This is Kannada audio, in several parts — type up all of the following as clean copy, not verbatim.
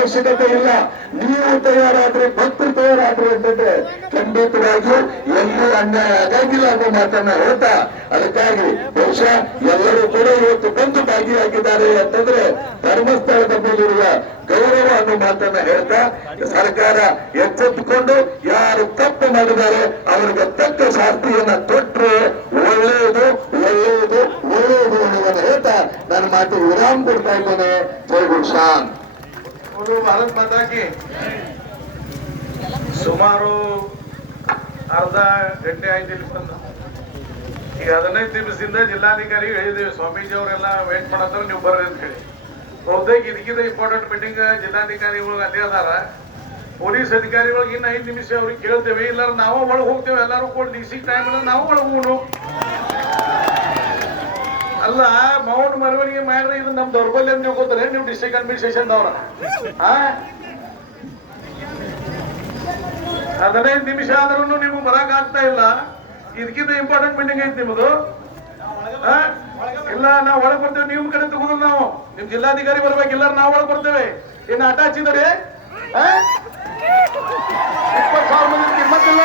ಅವಶ್ಯಕತೆ ಇಲ್ಲ. ನೀವು ತಯಾರಾದ್ರೆ ಭಕ್ತರು ತಯಾರಾದ್ರೆ ಅಂತಂದ್ರೆ ಖಂಡಿತವಾಗಿಯೂ ಎಲ್ಲಿ ಅನ್ಯಾಯ ಆಗಂಗಿಲ್ಲ ಅನ್ನೋ ಮಾತನ್ನ ಹೇಳ್ತಾ, ಅದಕ್ಕಾಗಿ ಬಹುಶಃ ಎಲ್ಲರೂ ಕೂಡ ಇವತ್ತು ಬಂದು ಭಾಗಿಯಾಗಿದ್ದಾರೆ ಅಂತಂದ್ರೆ ಧರ್ಮಸ್ಥಳದ ಮೇಲಿರುವ ಗೌರವ ಅನ್ನೋ ಮಾತನ್ನ ಹೇಳ್ತಾ, ಸರ್ಕಾರ ಎಚ್ಚೆತ್ತುಕೊಂಡು ಯಾರು ತಪ್ಪು ಮಾಡಿದ್ದಾರೆ ಅವರಿಗೆ ತಕ್ಕ ಶಾಸ್ತಿಯನ್ನ ತೊಟ್ಟರೆ ಒಳ್ಳೆಯದು ಒಳ್ಳೆಯದು ಒಳ್ಳೆಯದು ಅನ್ನೋದನ್ನ ಹೇಳ್ತಾ ನನ್ನ ಮಾತು ವಿರಾಮ ಕೊಡ್ತಾ ಇದ್ದೇನೆ. ಜೈ ಗುರುಶಾನ್. ಭಾರತ್ ಮಾತಾ ಕಿ. ಸುಮಾರು ಅರ್ಧ ಗಂಟೆ ಆಯ್ತು ಇಲ್ಲಿ ಬಂದು. ಈಗ 15 ದಿವಸದಿಂದ ಜಿಲ್ಲಾಧಿಕಾರಿ ಹೇಳಿದ್ದೇವೆ, ಸ್ವಾಮೀಜಿ ಅವರೆಲ್ಲ ವೇಟ್ ಮಾಡತ್ತಾರ, ನೀವು ಬರ್ರಿ ಅಂತ ಹೇಳಿ. ಬಹುತೇಕ ಇದಕ್ಕಿಂತ ಇಂಪಾರ್ಟೆಂಟ್ ಮೀಟಿಂಗ್ ಜಿಲ್ಲಾಧಿಕಾರಿಗಳು ಅಲ್ಲೇ ಅದಾರ. ಪೊಲೀಸ್ ಅಧಿಕಾರಿಗಳಿಗೆ ಇನ್ನು 5 ನಿಮಿಷ ಅವ್ರಿಗೆ ಕೇಳ್ತೇವೆ, ಇಲ್ಲಾರ ನಾವು ಒಳಗೆ ಹೋಗ್ತೇವೆ. ಎಲ್ಲರೂ ಕೂಡ ಡಿಸಿ ಟೈಮ್ ನಾವು ಒಳಗೆ ಹೋಗೋಣ. ಅಲ್ಲ, ಮೌನ ಮೆರವಣಿಗೆ ಮಾಡ್ರೆ ಇದು ನಮ್ ದೌರ್ಬಲ್ಯ ಅಂತ ತಿಳ್ಕೊತಾರೆ ನೀವು ಡಿಸ್ಟ್ರಿಕ್ಟ್ ಅಡ್ಮಿನಿಸ್ಟ್ರೇಷನ್ ದವ್ರ. 15 ನಿಮಿಷ ಆದ್ರೂ ನೀವು ಬರಕ್ ಆಗ್ತಾ ಇಲ್ಲ. ಇದಕ್ಕಿಂತ ಇಂಪಾರ್ಟೆಂಟ್ ಮೀಟಿಂಗ್ ಐತಿ ನಿಮ್ಮದು. ಇಲ್ಲ, ನಾವು ಒಳಗ್ ಬರ್ತೇವೆ, ನೀವು ಕಡೆ ತಗೋದಿಲ್ಲ. ನಾವು ನಿಮ್ ಜಿಲ್ಲಾಧಿಕಾರಿ ಬರ್ಬೇಕಿಲ್ಲ, ನಾವು ಒಳಗ್ ಬರ್ತೇವೆ. ಇನ್ನು ಆಟ ಹಚ್ಚಿದರೆ 20,000 ಮಂದಿ ಕಿಮ್ಮತ್ತಿಲ್ಲ.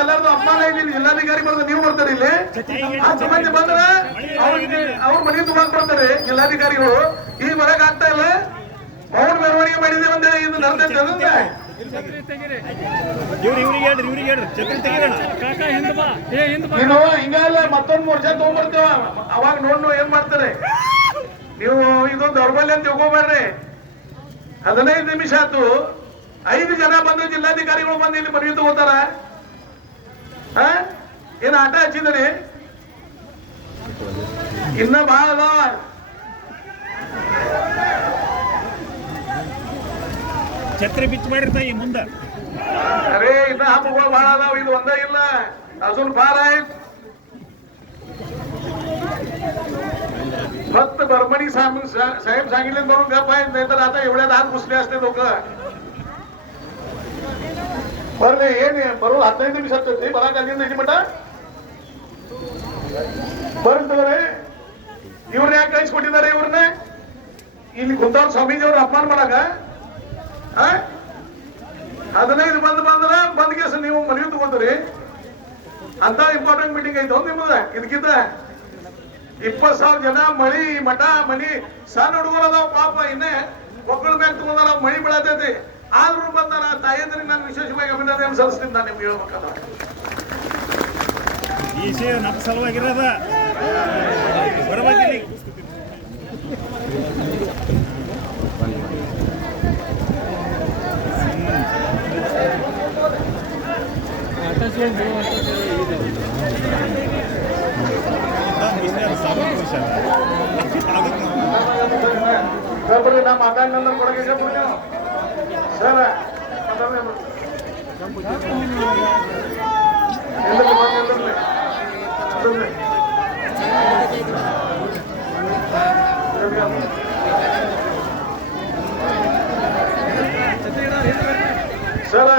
ಎಲ್ಲರದು ಅಪಮಾನ ಇಲ್ಲಿ. ಜಿಲ್ಲಾಧಿಕಾರಿ ಬರೋದು ನೀವು ಬರ್ತಾರೆ ಇಲ್ಲಿ. 10 ಮಂದಿ ಬಂದ್ರೆ ಅವ್ರ ಮನೆ ತಗೊಂಡ್ ಬರ್ತಾರೆ ಜಿಲ್ಲಾಧಿಕಾರಿಗಳು. ಈ ಬರಕ್ ಆಗ್ತಾ ಇಲ್ಲ. ಮೌನ ಮೆರವಣಿಗೆ ಮಾಡಿದೇವೆ ಅಂತೇಳಿ ಇದು ನಡೆದೈತೆ. ನೀನು ಹಿಂಗಲ್ಲ ಮತ್ತೊಂದ್ 3 ಜನ ತಗೊಂಡ್ಬರ್ತೇವ, ಅವಾಗ ನೋಡ್ ಏನ್ ಮಾಡ್ತಾರೆ ನೀವು. ಇದೊಂದು ದೌರ್ಬಲ್ಯ ಅಂತ ತಿಳ್ಕೊಬೇಡ್ರಿ. 15 ನಿಮಿಷ ಆಯ್ತು. 5 ಜನ ಬಂದ್ರೆ ಜಿಲ್ಲಾಧಿಕಾರಿಗಳು ಬಂದು ಇಲ್ಲಿ ಮನವಿ ತಗೋತಾರ. ಏನ್ ಆಟ ಹಚ್ಚಿದ್ರಿ? ಇನ್ನ ಬಹಳ ಅದಾವ. ಛತ್ರಿ ಬಿಚ್ಚ ಮಾಡಿರ್ತ ಈ ಮುಂದ. ಅರೇ ಇನ್ನ ಹಬ್ಬಗಳು ಬಹಳ ಅದಾವ, ಇದು ಒಂದೇ ಇಲ್ಲ. ಅಜುನ್ फार आहेत. फक्त बर्मणी साहेब सांगितले म्हणून गप आहेत, नाहीतर आता एवढ्यात हात घुसले असते लोक. ಬರ್ರಿ, ಏನ್ ಬರೋ 15 ನಿಮಿಷ ಆಗ್ತೈತಿ. ಬರಾಕ ಅಲ್ಲಿಂದ ಇಲ್ಲಿ ಮಠ ಬರ್ತವ್ರೆ. ಇವ್ರನ್ನ ಯಾಕೆ ಕಳಿಸ್ಕೊಟ್ಟಿದ್ದಾರೆ? ಇವ್ರನ್ನ ಇಲ್ಲಿ ಕುಂತಾವ್ ಸ್ವಾಮೀಜಿ ಅವ್ರ ಅಪಮಾನ ಮಾಡಾಕ. 15 ಬಂದ್ ಕೇಸ ನೀವು ಮನವಿ ತಗೋತೀರಿ. ಅಂತ ಇಂಪಾರ್ಟೆಂಟ್ ಮೀಟಿಂಗ್ ಐತೆ ನಿಮ್ಮದ. ಇದಕ್ಕಿಂತ 20,000 ಜನ ಮಳಿ ಮಠ ಮನಿ ಸಣ್ಣ ಹುಡುಗರು ಅದಾವ ಪಾಪ. ಇನ್ನೇ ಮಕ್ಕಳ ಮ್ಯಾಗ ತಗೊಂಡಾರ, ಮಳಿ ಬೀಳತೈತಿ. ಆದ್ರೂ ಬಂದಾರ. ತಾಯಂದ್ರಿಗೆ ನಾನು ವಿಶೇಷವಾಗಿ ಅಭಿನಂದನೆ ಸಲ್ಲಿಸ್ತೀನಿ. ನಾನು ನಿಮ್ಗೆ ಹೇಳ್ಬೇಕಂದ್ರೆ ಈ ವಿಷಯ ನಮ್ಮ ಸಲುವಾಗಿರೋದ ಬರಬೇಕಿಲ್ಲ. ಬರ್ರಿ, ನಾ ಮಾತಾಡಿನ ಕೊಡಗೆ ಸರ್. ಸರ್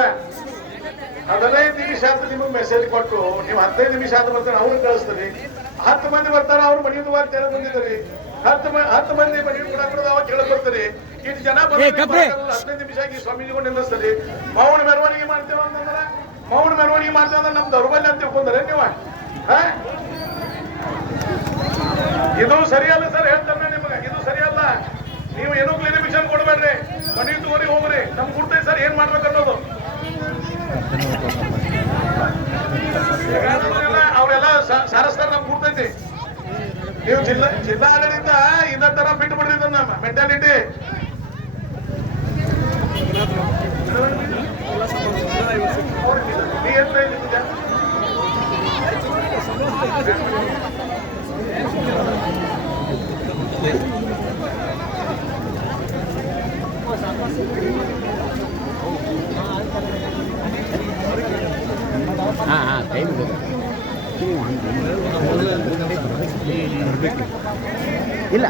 15 ನಿಮಿಷ ಅಂತ ನಿಮಗೆ ಮೆಸೇಜ್ ಕೊಟ್ಟು ನೀವು 15 ನಿಮಿಷ ಅಂತ ಬರ್ತಾರೆ, ಅವ್ರಿಗೆ ಕಳಿಸ್ತೀರಿ. 10 ಮಂದಿ ಬರ್ತಾರ, ಅವ್ರು ಮನೆಯಿಂದ ಬಾರಿ ಕೇಳಕ್ ಬಂದಿದ್ದೀರಿ. 10 ಮಂದಿ ಮನೆ ಅವಾಗ ಕೇಳಕ್ ಬರ್ತೀರಿ. ಇಷ್ಟು ಜನ ಬಂದ 15 ನಿಮಿಷ ಆಗಿ ಸ್ವಾಮೀಜಿಗಳು ನಿಲ್ಲಿಸ್ತೀರಿ. ಮೌನ ಮೆರವಣಿಗೆ ಮಾಡ್ತೇವೆ ಅಂತಂದ್ರೆ ಮೌನ ಮೆರವಣಿಗೆ ಮಾಡ್ತೇವೆ ಅಂದ್ರೆ ನಮ್ ದೌರ್ಬಲ್ಯ ಅಂತ ತಿಳ್ಕೊಂಡ್ರೆ ನೀವು. ಇದು ಸರಿಯಲ್ಲ ಸರ್, ಹೇಳ್ತಾರೆ ನಿಮ್ಗೆ. ಇದು ಸರಿಯಲ್ಲ. ನೀವು ಏನೋ ಕ್ಲಿನಿಮಿಷನ್ ಕೊಡ್ಬೇಡ್ರಿ, ಮನೆ ತಗೋರಿ ಹೋಗ್ರಿ. ನಮ್ಗೆ ಗುರ್ತೈತಿ ಸರ್ ಏನ್ ಮಾಡ್ಬೇಕನ್ನೋದು. ಅವರೆಲ್ಲ ಸಾರಸ್ತಾರ, ನಮ್ಗೆ ಗುರ್ತೈತಿ. ನೀವು ಜಿಲ್ಲಾಡಳಿತ ಇದ ತರ ಬಿಟ್ಟು ಬಿಡ್ರಿ ನಮ್ಮ ಮೆಂಟಾಲಿಟಿ. ಇಲ್ಲ